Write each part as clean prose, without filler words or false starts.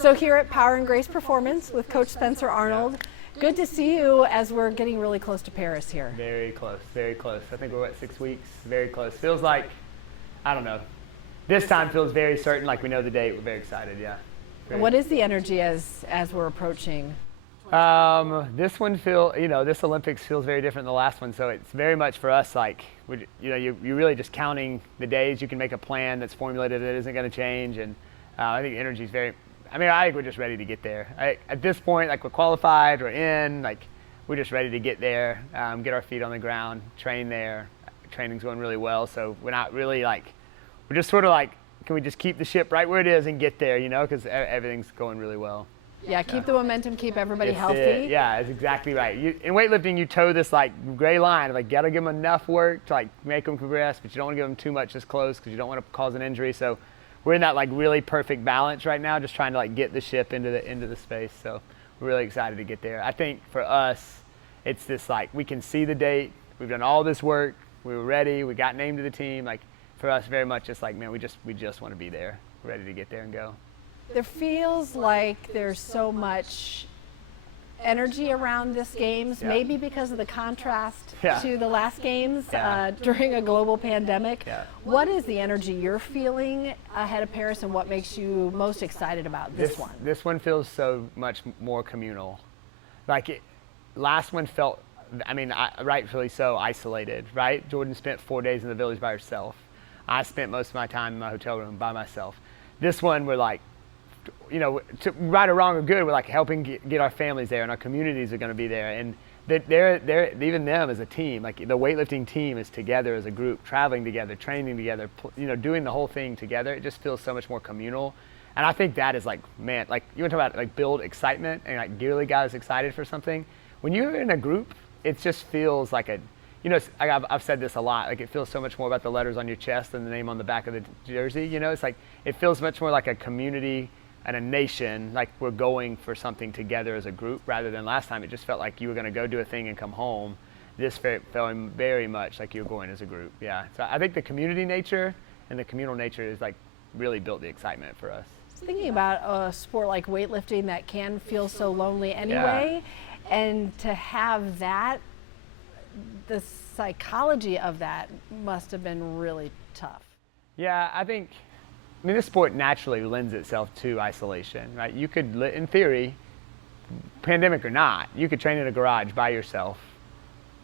So here at Power and Grace Performance with Coach Spencer Arnold, good to see you as we're getting really close to Paris here. Very close, very close. I think we're at 6 weeks, very close. Feels like, I don't know, this time feels very certain, like we know the date. We're very excited, yeah. What is the energy as we're approaching? This one this Olympics feels very different than the last one. So it's very much for us like, you're really just counting the days. You can make a plan that's formulated that isn't going to change. And I think energy is I think we're just ready to get there. At this point, like we're qualified, we're in, like we're just ready to get there, get our feet on the ground, train there. Training's going really well. So we're not really we're just sort of like, can we just keep the ship right where it is and get there, because everything's going really well. Yeah, keep the momentum, keep everybody healthy. Yeah, that's exactly right. In weightlifting, you toe this gray line of gotta give them enough work to make them progress, but you don't want to give them too much just close because you don't want to cause an injury. So we're in that really perfect balance right now, just trying to get the ship into the space. So we're really excited to get there. I think for us, it's this we can see the date. We've done all this work. We were ready. We got named to the team. For us, very much just man, we just want to be there. We're ready to get there and go. There feels like there's so much energy around this games, maybe because of the contrast to the last games during a global pandemic. Yeah. What is the energy you're feeling ahead of Paris, and what makes you most excited about this one? This one feels so much more communal. Last one felt, rightfully so, isolated, right? Jordan spent 4 days in the village by herself. I spent most of my time in my hotel room by myself. This one, we're right or wrong or good, we're helping get our families there, and our communities are going to be there, and they're even them as a team, the weightlifting team is together as a group, traveling together, training together, doing the whole thing together. It just feels so much more communal, and I think that is you want to talk about build excitement and really got us excited for something. When you're in a group, it just feels like I've said this a lot, it feels so much more about the letters on your chest than the name on the back of the jersey. It's it feels much more like a community and a nation, we're going for something together as a group, rather than last time it just felt like you were going to go do a thing and come home. This felt very much like you were going as a group. Yeah, so I think the community nature and the communal nature is really built the excitement for us. Thinking about a sport like weightlifting that can feel so lonely anyway, and to have that, the psychology of that must have been really tough. Yeah, I think this sport naturally lends itself to isolation, right? You could, in theory, pandemic or not, you could train in a garage by yourself.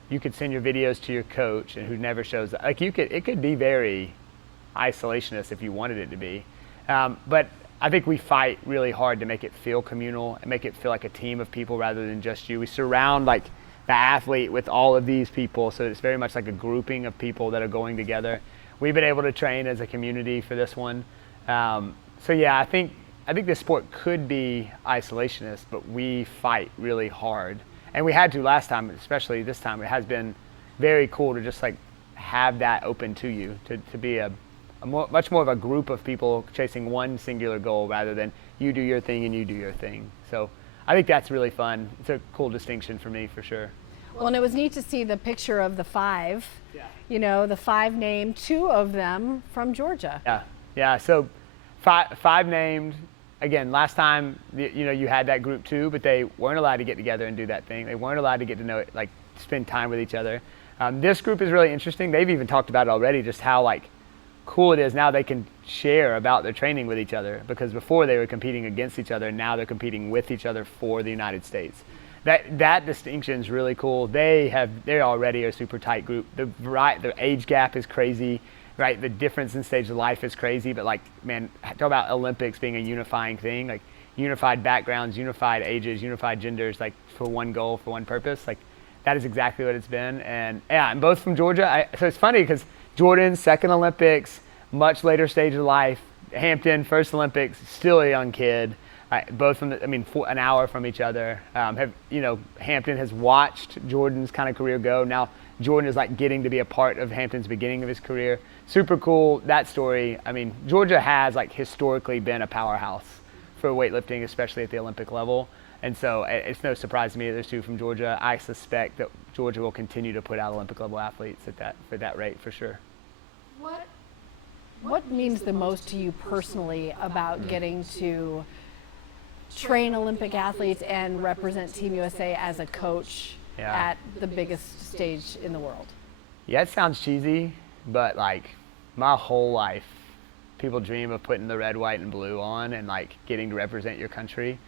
You could send your videos to your coach and who never shows up. It could be very isolationist if you wanted it to be. But I think we fight really hard to make it feel communal and make it feel like a team of people rather than just you. We surround the athlete with all of these people, so it's very much like a grouping of people that are going together. We've been able to train as a community for this one. I think this sport could be isolationist, but we fight really hard, and we had to last time, especially this time. It has been very cool to just have that open to you, to be much more of a group of people chasing one singular goal rather than you do your thing and you do your thing. So I think that's really fun. It's a cool distinction for me, for sure. Well, and it was neat to see the picture of the five. The five named, two of them from Georgia. Yeah, so five named. Again, last time, you had that group too, but they weren't allowed to get together and do that thing. They weren't allowed to get to know it, spend time with each other. This group is really interesting. They've even talked about it already, just how cool it is now they can share about their training with each other, because before they were competing against each other, and now they're competing with each other for the United States. That distinction is really cool. They already a super tight group. The age gap is crazy. Right, the difference in stage of life is crazy, but talk about Olympics being a unifying thing, unified backgrounds, unified ages, unified genders, for one goal, for one purpose. That is exactly what it's been. And and both from Georgia. So it's funny because Jordan, second Olympics, much later stage of life. Hampton, first Olympics, still a young kid. Both from an hour from each other. Hampton has watched Jordan's kind of career go. Now Jordan is getting to be a part of Hampton's beginning of his career. Super cool, that story. Georgia has historically been a powerhouse for weightlifting, especially at the Olympic level. And so it's no surprise to me that there's two from Georgia. I suspect that Georgia will continue to put out Olympic level athletes for that rate, for sure. What means the most to you personally about getting to train Olympic athletes and represent Team USA as a coach at the biggest stage in the world? Yeah, it sounds cheesy, but like my whole life, people dream of putting the red, white, and blue on and like getting to represent your country.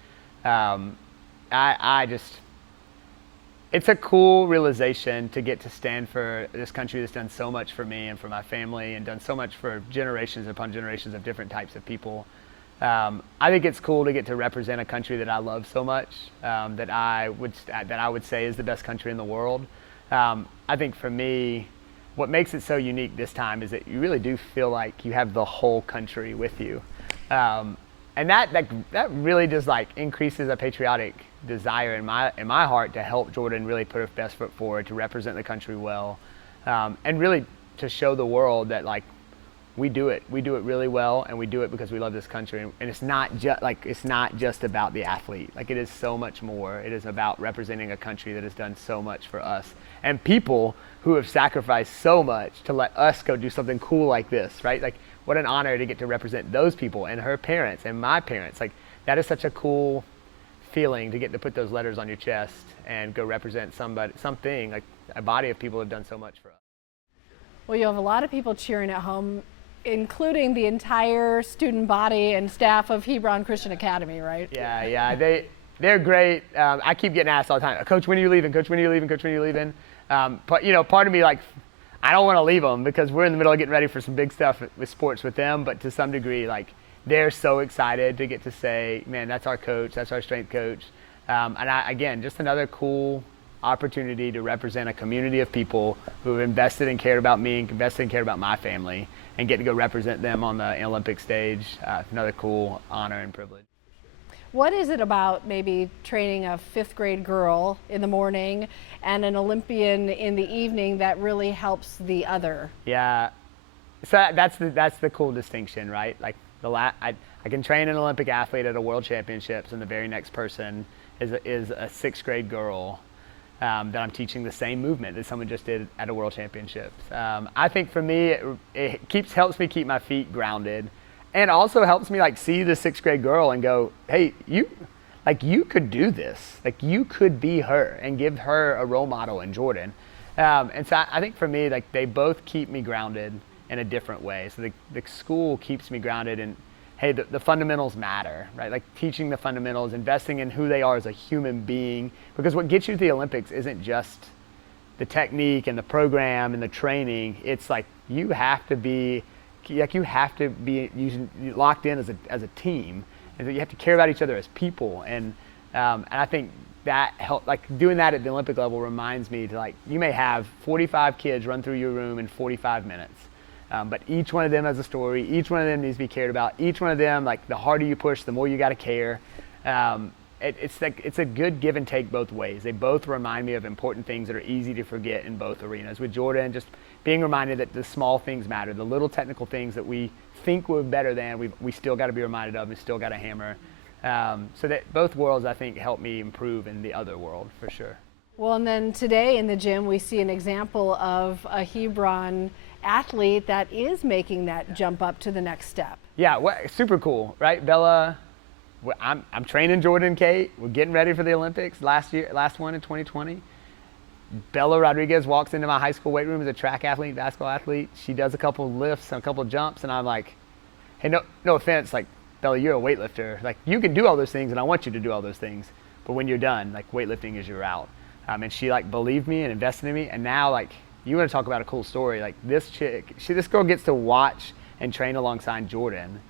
It's a cool realization to get to stand for this country that's done so much for me and for my family and done so much for generations upon generations of different types of people. I think it's cool to get to represent a country that I love so much, that I would say is the best country in the world. I think for me, what makes it so unique this time is that you really do feel like you have the whole country with you. And that really just like increases a patriotic desire in my heart to help Jordan really put her best foot forward, to represent the country well, and really to show the world that like we do it really well, and we do it because we love this country. And it's not just about the athlete. Like, it is so much more. It is about representing a country that has done so much for us, and people who have sacrificed so much to let us go do something cool like this, right? Like, what an honor to get to represent those people and her parents and my parents. Like, that is such a cool feeling to get to put those letters on your chest and go represent something like a body of people who have done so much for us. Well, you have a lot of people cheering at home, including the entire student body and staff of Hebron Christian Academy, right? Yeah, they're great. I keep getting asked all the time, Coach, when are you leaving? Coach, when are you leaving? Coach, when are you leaving? But you know, part of me, like, I don't want to leave them because we're in the middle of getting ready for some big stuff with sports with them. But to some degree, like, they're so excited to get to say, man, that's our coach, that's our strength coach. Again, just another cool opportunity to represent a community of people who have invested and cared about me and invested and cared about my family, and get to go represent them on the Olympic stage. Another cool honor and privilege. What is it about maybe training a 5th grade girl in the morning and an Olympian in the evening that really helps the other? Yeah, so that's the cool distinction, right? Like, I can train an Olympic athlete at a World Championships, and the very next person is a 6th grade girl that I'm teaching the same movement that someone just did at a World Championships. I think for me, it helps me keep my feet grounded, and also helps me like see the 6th grade girl and go, hey, you could do this. Like, you could be her, and give her a role model in Jordan. And so I think for me, like, they both keep me grounded in a different way. So the school keeps me grounded in, hey, the fundamentals matter, right? Like, teaching the fundamentals, investing in who they are as a human being, because what gets you to the Olympics isn't just the technique and the program and the training. It's like you have to be locked in as a team, and that you have to care about each other as people. And I think that like doing that at the Olympic level reminds me to, like, you may have 45 kids run through your room in 45 minutes. But each one of them has a story. Each one of them needs to be cared about. Each one of them, like, the harder you push, the more you got to care. It's a good give and take both ways. They both remind me of important things that are easy to forget in both arenas. With Jordan, just being reminded that the small things matter, the little technical things that we think we're better than, we still got to be reminded of, and still got to hammer. So that both worlds, I think, help me improve in the other world for sure. Well, and then today in the gym, we see an example of a Hebron athlete that is making that jump up to the next step. Yeah, super cool, right? Bella, I'm training Jordan and Kate. We're getting ready for the Olympics. Last one in 2020. Bella Rodriguez walks into my high school weight room as a track athlete, basketball athlete. She does a couple lifts and a couple jumps, and I'm like, hey, no offense, like, Bella, you're a weightlifter. Like, you can do all those things, and I want you to do all those things. But when you're done, like, weightlifting is your route. And she, like, believed me and invested in me. And now, like, you want to talk about a cool story. Like, this girl gets to watch and train alongside Jordan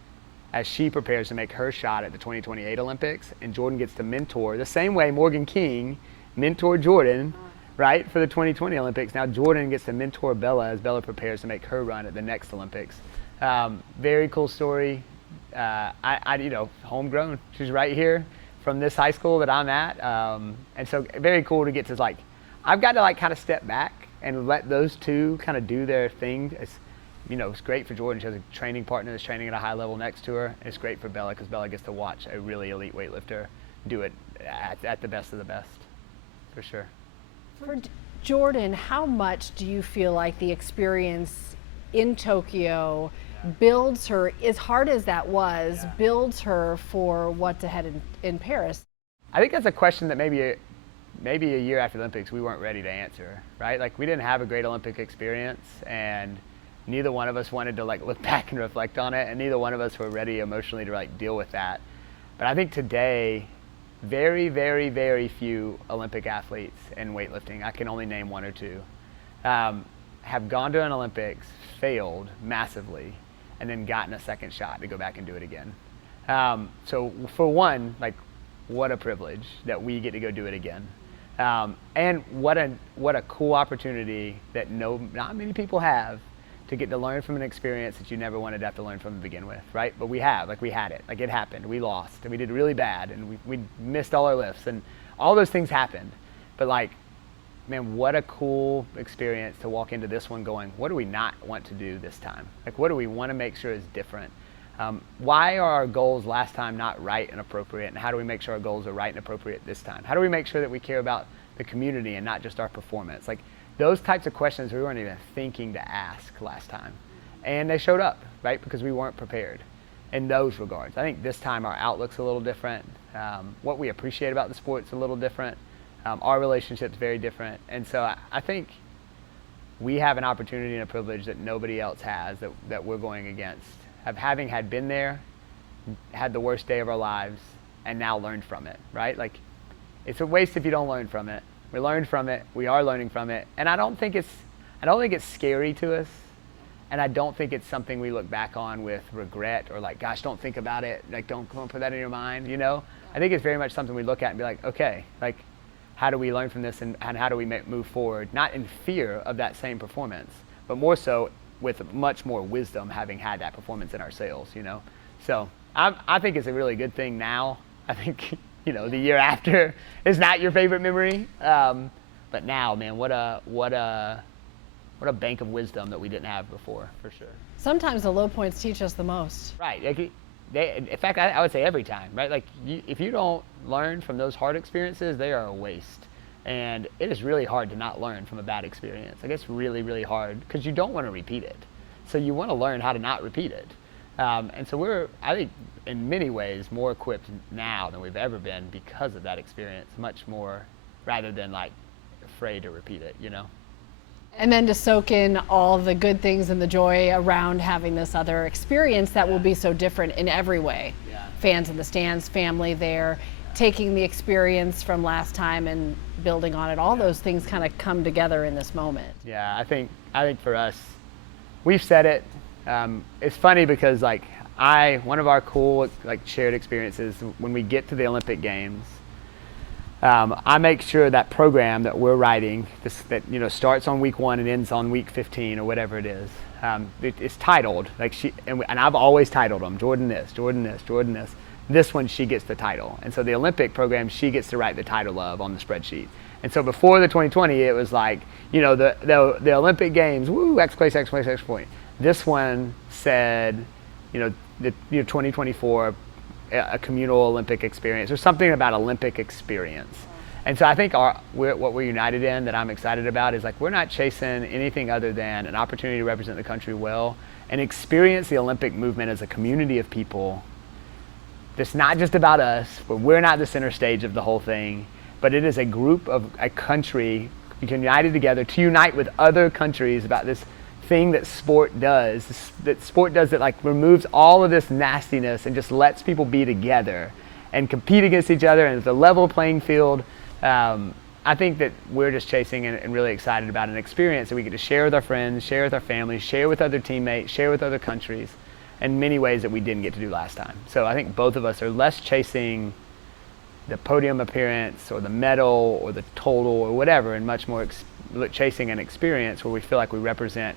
as she prepares to make her shot at the 2028 Olympics. And Jordan gets to mentor the same way Morgan King mentored Jordan, right, for the 2020 Olympics. Now Jordan gets to mentor Bella as Bella prepares to make her run at the next Olympics. Very cool story. Homegrown. She's right here from this high school that I'm at. And so very cool to get to, like, I've got to, like, kind of step back and let those two kind of do their thing. It's great for Jordan. She has a training partner that's training at a high level next to her. It's great for Bella because Bella gets to watch a really elite weightlifter do it at the best of the best, for sure. For Jordan, how much do you feel like the experience in Tokyo builds her, as hard as that was, builds her for what's ahead in Paris. I think that's a question that maybe a year after the Olympics we weren't ready to answer, right? Like we didn't have a great Olympic experience, and neither one of us wanted to like look back and reflect on it, and neither one of us were ready emotionally to like deal with that. But I think today, very, very, very few Olympic athletes in weightlifting, I can only name one or two, have gone to an Olympics, failed massively, and then gotten a second shot to go back and do it again. So for one, like, what a privilege that we get to go do it again. And what a cool opportunity that not many people have to get to learn from an experience that you never wanted to have to learn from to begin with, right? But we have, like we had it, like it happened, we lost, and we did really bad, and we missed all our lifts, and all those things happened. But like, man, what a cool experience to walk into this one going, what do we not want to do this time? Like, what do we want to make sure is different? Why are our goals last time not right and appropriate, and how do we make sure our goals are right and appropriate this time? How do we make sure that we care about the community and not just our performance? Like, those types of questions we weren't even thinking to ask last time. And they showed up, right? Because we weren't prepared in those regards. I think this time our outlook's a little different. What we appreciate about the sport's a little different. Our relationship's very different. And so I think we have an opportunity and a privilege that nobody else has that we're going against. Having had been there, had the worst day of our lives, and now learned from it, right? Like, it's a waste if you don't learn from it. We learned from it. We are learning from it. And I don't think it's scary to us. And I don't think it's something we look back on with regret or like, gosh, don't think about it. Like, don't put that in your mind, you know? I think it's very much something we look at and be like, okay, like, how do we learn from this and how do we move forward? Not in fear of that same performance, but more so with much more wisdom having had that performance in ourselves, you know? So I think it's a really good thing now. I think, you know, the year after is not your favorite memory. But now, man, what a bank of wisdom that we didn't have before, for sure. Sometimes the low points teach us the most. Right. Like, in fact, I would say every time, right? Like, if you don't learn from those hard experiences, they are a waste. And it is really hard to not learn from a bad experience. Like, it's really, really hard because you don't want to repeat it. So you want to learn how to not repeat it. And so we're, I think, in many ways, more equipped now than we've ever been because of that experience, much more, rather than like afraid to repeat it, you know? And then to soak in all the good things and the joy around having this other experience that will be so different in every way. Yeah. Fans in the stands, family there, taking the experience from last time and building on it. All those things kind of come together in this moment. Yeah, I think for us, we've said it. It's funny because like one of our cool like shared experiences when we get to the Olympic Games, I make sure that program that we're writing, that you know starts on week 1 and ends on week 15 or whatever it is, it's titled like and I've always titled them Jordan this, Jordan this, Jordan this. This one she gets the title, and so the Olympic program she gets to write the title of on the spreadsheet. And so before the 2020, it was like you know the Olympic Games, woo, X place, X place, X point. This one said, you know, 2024. A communal Olympic experience or something about Olympic experience. And so I think what we're united in that I'm excited about is like we're not chasing anything other than an opportunity to represent the country well and experience the Olympic movement as a community of people that's not just about us, where we're not the center stage of the whole thing, but it is a group of a country united together to unite with other countries about this thing that sport does, that like removes all of this nastiness and just lets people be together and compete against each other and it's a level playing field. I think that we're just chasing and really excited about an experience that we get to share with our friends, share with our families, share with other teammates, share with other countries in many ways that we didn't get to do last time. So I think both of us are less chasing the podium appearance or the medal or the total or whatever and much more chasing an experience where we feel like we represent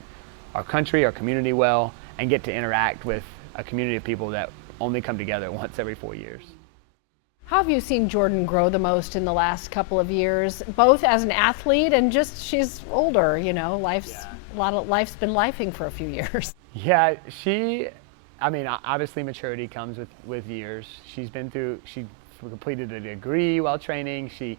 our country, our community well, and get to interact with a community of people that only come together once every 4 years. How have you seen Jordan grow the most in the last couple of years, both as an athlete and just she's older, you know, life's been lifing for a few years. Yeah, obviously maturity comes with years. She completed a degree while training. She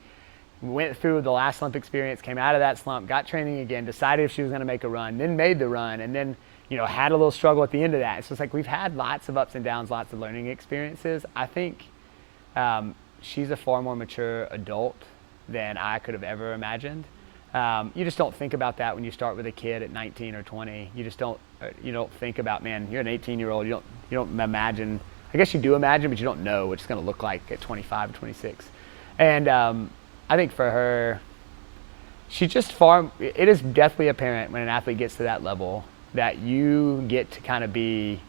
went through the last Olympic experience, came out of that slump, got training again, decided if she was going to make a run, then made the run, and then, had a little struggle at the end of that. So it's like we've had lots of ups and downs, lots of learning experiences. I think she's a far more mature adult than I could have ever imagined. You just don't think about that when you start with a kid at 19 or 20. You don't think about, man, you're an 18-year-old. You don't imagine. I guess you do imagine, but you don't know what it's going to look like at 25 or 26. And I think for her, it is definitely apparent when an athlete gets to that level that you get to kind of be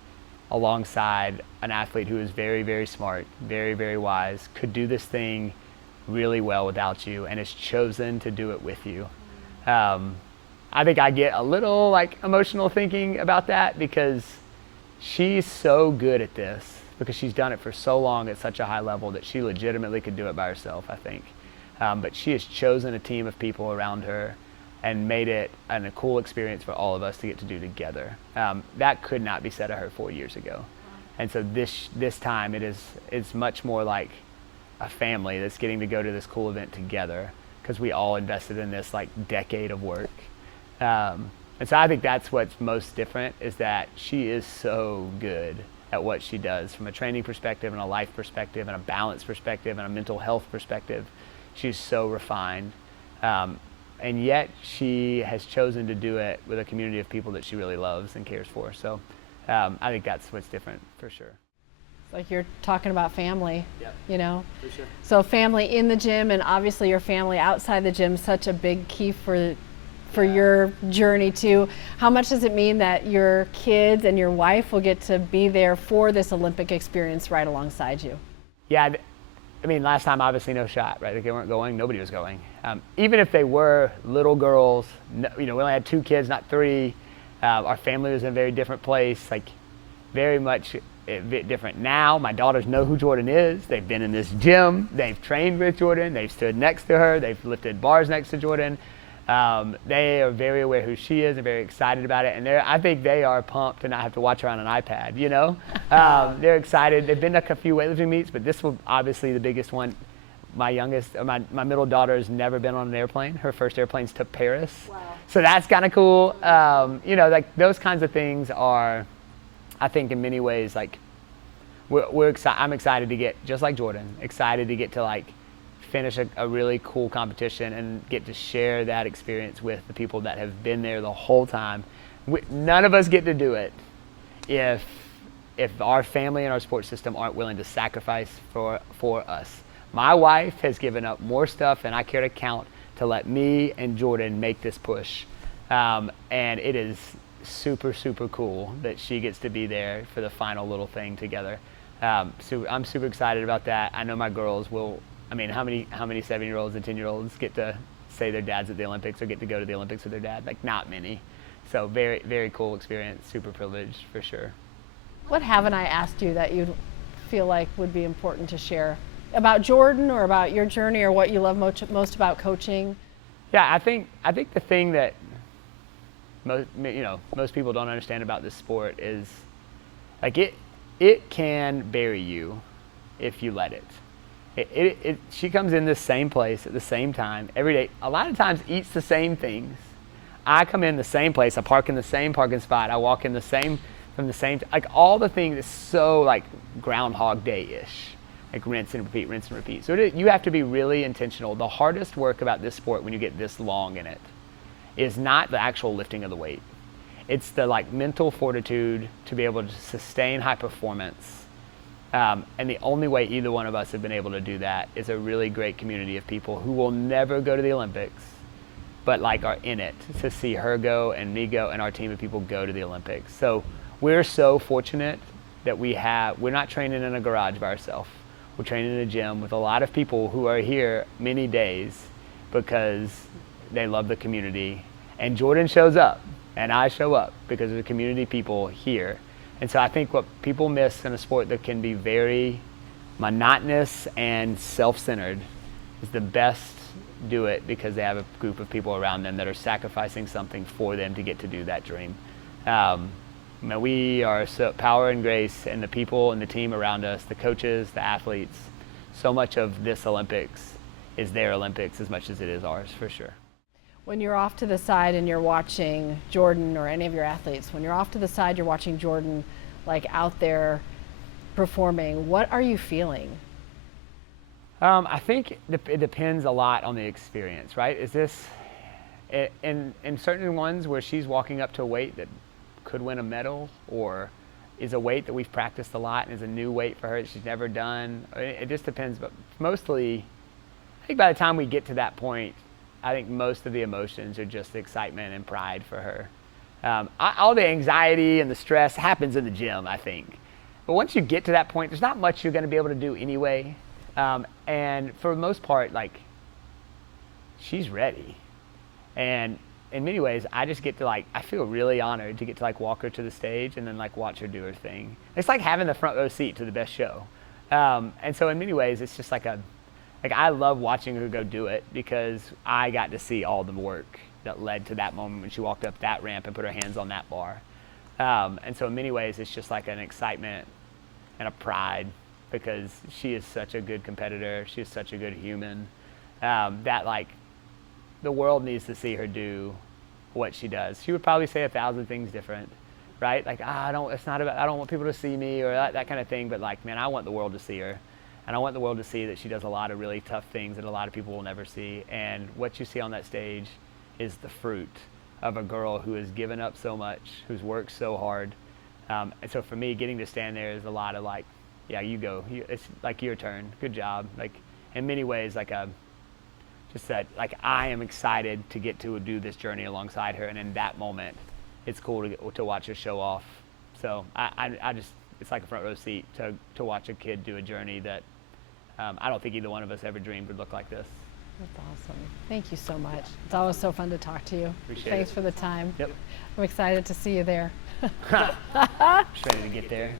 alongside an athlete who is very, very smart, very, very wise, could do this thing really well without you, and has chosen to do it with you. I think I get a little like emotional thinking about that because she's so good at this, because she's done it for so long at such a high level that she legitimately could do it by herself, I think. But she has chosen a team of people around her and made it a cool experience for all of us to get to do together. That could not be said of her 4 years ago. And so this time it's much more like a family that's getting to go to this cool event together because we all invested in this like decade of work. And so I think that's what's most different, is that she is so good at what she does from a training perspective and a life perspective and a balance perspective and a mental health perspective. She's so refined. And yet she has chosen to do it with a community of people that she really loves and cares for. So I think that's what's different for sure. Like you're talking about family, Yep. For sure. So family in the gym, and obviously your family outside the gym, such a big key for your journey too. How much does it mean that your kids and your wife will get to be there for this Olympic experience right alongside you? Yeah, I mean, last time obviously no shot, right? Like they weren't going, nobody was going. Even if they were little girls, we only had 2 kids, not 3. Our family was in a very different place, like very much a bit different. Now my daughters know who Jordan is. They've been in this gym, they've trained with Jordan, they've stood next to her, they've lifted bars next to Jordan. They are very aware who she is and very excited about it. And I think they are pumped to not have to watch her on an iPad, They're excited. They've been to a few weightlifting meets, but this will obviously the biggest one. My middle daughter has never been on an airplane. Her first airplane's to Paris. Wow. So that's kind of cool. Like those kinds of things are, I think in many ways, like we're excited. I'm excited to get, just like Jordan, excited to get to like finish a really cool competition and get to share that experience with the people that have been there the whole time. None of us get to do it if our family and our sports system aren't willing to sacrifice for us. My wife has given up more stuff than I care to count to let me and Jordan make this push. And it is super, super cool that she gets to be there for the final little thing together. So I'm super excited about that. I know my girls will. I mean, how many 7-year-olds and 10-year-olds get to say their dad's at the Olympics or get to go to the Olympics with their dad? Like, not many. So very, very cool experience, super privileged for sure. What haven't I asked you that you feel like would be important to share about Jordan or about your journey or what you love most about coaching? Yeah, I think the thing that most people don't understand about this sport is like it can bury you if you let it. She comes in the same place at the same time every day. A lot of times eats the same things. I come in the same place. I park in the same parking spot. I walk in from the same, like all the things is so like Groundhog Day-ish, like rinse and repeat, rinse and repeat. So you have to be really intentional. The hardest work about this sport when you get this long in it is not the actual lifting of the weight. It's the like mental fortitude to be able to sustain high performance. And the only way either one of us have been able to do that is a really great community of people who will never go to the Olympics, but like are in it to see her go and me go and our team of people go to the Olympics. So we're so fortunate that we're not training in a garage by ourselves. We're training in a gym with a lot of people who are here many days because they love the community. And Jordan shows up and I show up because of the community people here. And so I think what people miss in a sport that can be very monotonous and self-centered is the best do it because they have a group of people around them that are sacrificing something for them to get to do that dream. We are so power and grace, and the people and the team around us, the coaches, the athletes, so much of this Olympics is their Olympics as much as it is ours, for sure. When you're off to the side and you're watching Jordan or any of your athletes, when you're off to the side, you're watching Jordan like out there performing, what are you feeling? I think it depends a lot on the experience, right? Is this, in certain ones where she's walking up to a weight that could win a medal, or is a weight that we've practiced a lot and is a new weight for her that she's never done. It just depends, but mostly, I think by the time we get to that point, I think most of the emotions are just excitement and pride for her. All the anxiety and the stress happens in the gym, I think. But once you get to that point, there's not much you're going to be able to do anyway. And for the most part, like, she's ready. And in many ways, I just get to, like, I feel really honored to get to, like, walk her to the stage and then, like, watch her do her thing. It's like having the front row seat to the best show. And so in many ways, it's just like I love watching her go do it, because I got to see all the work that led to that moment when she walked up that ramp and put her hands on that bar. And so in many ways, it's just like an excitement and a pride, because she is such a good competitor. She is such a good human, that, like, the world needs to see her do what she does. She would probably say 1,000 things different, right? Like, I don't want people to see me, or that kind of thing. But, like, man, I want the world to see her. And I want the world to see that she does a lot of really tough things that a lot of people will never see. And what you see on that stage is the fruit of a girl who has given up so much, who's worked so hard. And so for me, getting to stand there is a lot of, like, yeah, you go. It's like your turn. Good job. Like, in many ways, like just that, like, I am excited to get to do this journey alongside her. And in that moment, it's cool to watch her show off. So I just, it's like a front row seat to watch a kid do a journey that I don't think either one of us ever dreamed would look like this. That's awesome. Thank you so much. It's always so fun to talk to you. Appreciate Thanks it. for the time. Yep. I'm excited to see you there. Just ready to get there.